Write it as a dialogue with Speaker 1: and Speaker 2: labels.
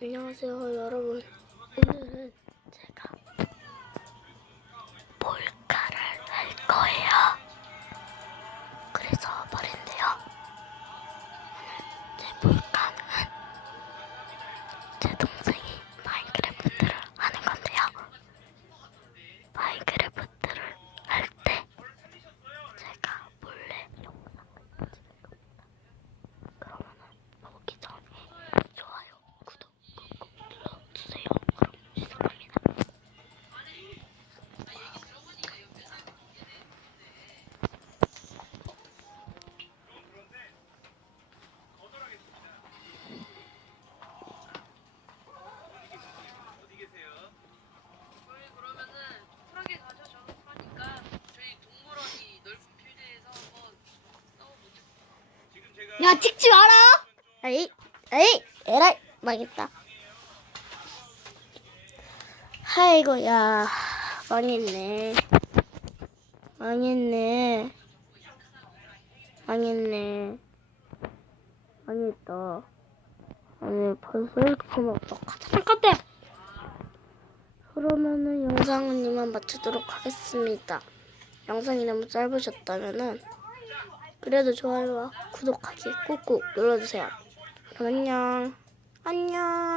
Speaker 1: 안녕하세요 여러분. 오늘은 제가 몰카를 할 거예요. 그래서 말인데요. 오늘 제 몰카는 제 동생이 마인크래프트를 하는 건데요. 마인크래프트를 할 때 제가 몰래 영상을 찍을 겁니다 그러면은 보기 전에 좋아요, 구독 꾹꾹 눌러주세요. 그럼 시작합니다.
Speaker 2: 저희 그러면은 쿨하게 가셔 작업하니까 저희 동물원이 넓은 한번 싸워보죠.
Speaker 1: 야 찍지 마라. 에이, 에이, 에라이 망했다. 아이고야 망했네. 망했네. 망했네. 망했다. 아니 벌써 이렇게 보면 어떡하자. 똑같아. 그러면은 영상은 이만 마치도록 하겠습니다. 영상이 너무 짧으셨다면은 그래도 좋아요와 구독하기 꾹꾹 눌러주세요. 그럼 안녕. 안녕.